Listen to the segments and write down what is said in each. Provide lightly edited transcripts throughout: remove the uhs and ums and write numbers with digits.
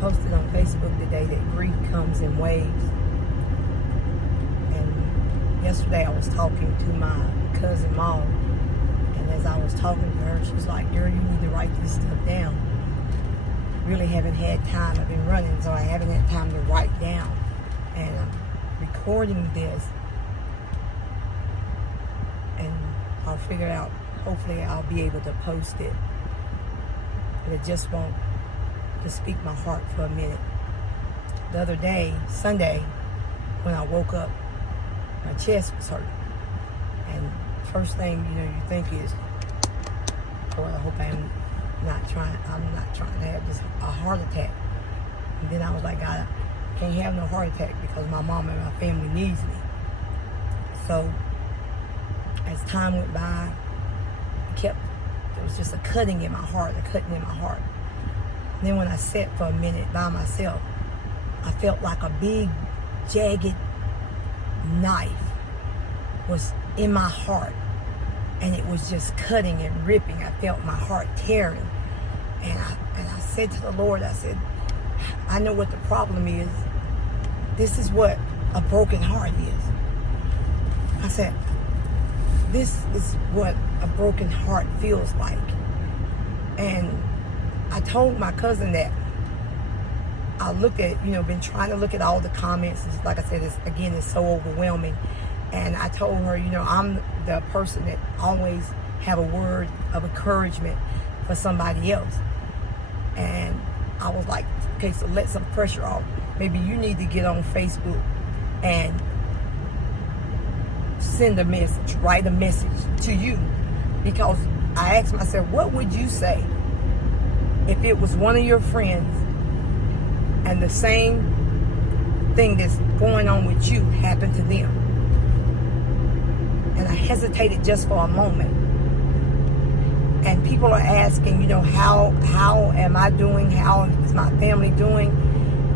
posted on Facebook today that grief comes in waves. And yesterday I was talking to my cousin Mom, and as I was talking to her, she's like, "Girl, you need to write this stuff down." Really haven't had time. I've been running, so I haven't had time to write down. And I'm recording this, and I'll figure it out. Hopefully I'll be able to post it. But I just want to speak my heart for a minute. The other day, Sunday, when I woke up, my chest was hurting. And first thing, you think is, Lord, I hope I'm not trying to have a heart attack. And then I was like, God, I can't have no heart attack because my mom and my family needs me. So as time went by, there was just a cutting in my heart. And then when I sat for a minute by myself, I felt like a big, jagged knife was in my heart. And it was just cutting and ripping. I felt my heart tearing. And I said to the Lord, I said, I know what the problem is. This is what a broken heart is. I said, this is what a broken heart feels like. And I told my cousin that I looked at, been trying to look at all the comments. Like I said, it's so overwhelming. And I told her, I'm the person that always have a word of encouragement for somebody else. And I was like, okay, so let some pressure off. Maybe you need to get on Facebook and send a message, write a message to you. Because I asked myself, what would you say if it was one of your friends and the same thing that's going on with you happened to them? And I hesitated just for a moment. And people are asking, how am I doing? How is my family doing?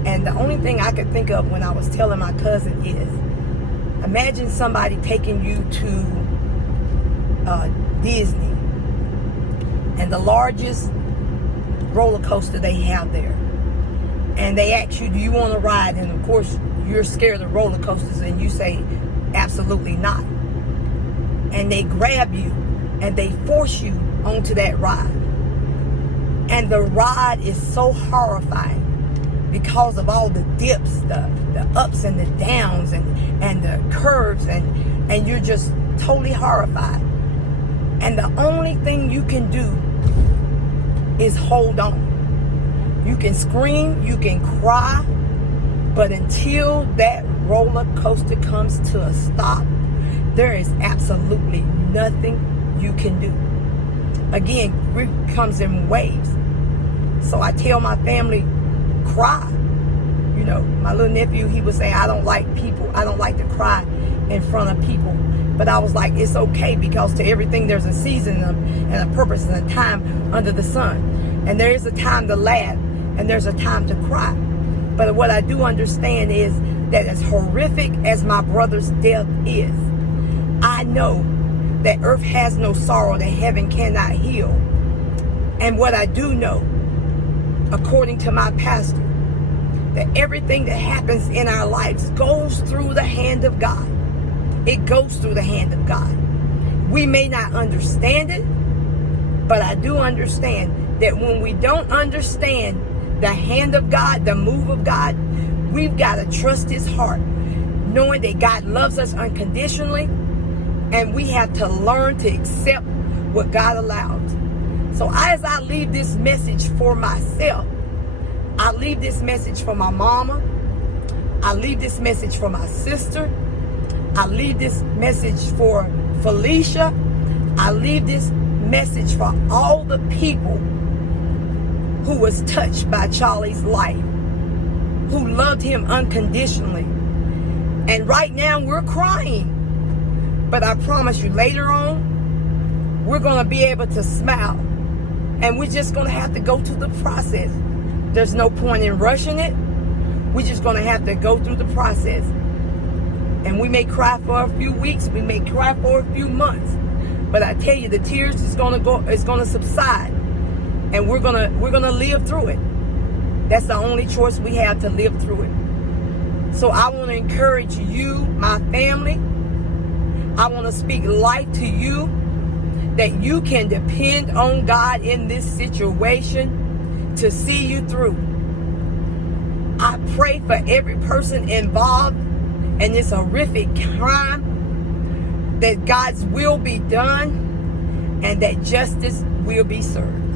And the only thing I could think of when I was telling my cousin is, imagine somebody taking you to Disney, and the largest roller coaster they have there. And they ask you, do you want to ride? And of course, you're scared of roller coasters, and you say, absolutely not. And they grab you and they force you onto that ride. And the ride is so horrifying because of all the dips, the ups and the downs and the curves, and you're just totally horrified. And the only thing you can do is hold on. You can scream, you can cry, but until that roller coaster comes to a stop, there is absolutely nothing you can do. Again, grief comes in waves. So I tell my family, cry. My little nephew, he would say, I don't like to cry in front of people. But I was like, it's okay, because to everything there's a season and a purpose and a time under the sun. And there is a time to laugh and there's a time to cry. But what I do understand is that as horrific as my brother's death is, I know that earth has no sorrow that heaven cannot heal. And what I do know, according to my pastor, that everything that happens in our lives goes through the hand of God. It goes through the hand of God. We may not understand it, but I do understand that when we don't understand the hand of God, the move of God, we've got to trust his heart, knowing that God loves us unconditionally, and we have to learn to accept what God allows. So as I leave this message for myself, I leave this message for my mama, I leave this message for my sister, I leave this message for Felicia, I leave this message for all the people who was touched by Charlie's life, who loved him unconditionally. And right now we're crying. But I promise you, later on, we're going to be able to smile. And we're just going to have to go through the process. There's no point in rushing it. We're just going to have to go through the process. And we may cry for a few weeks. We may cry for a few months. But I tell you, the tears is going to subside. And we're going to live through it. That's the only choice we have to live through it. So I want to encourage you, my family. I want to speak life to you, that you can depend on God in this situation to see you through. I pray for every person involved in this horrific crime, that God's will be done and that justice will be served.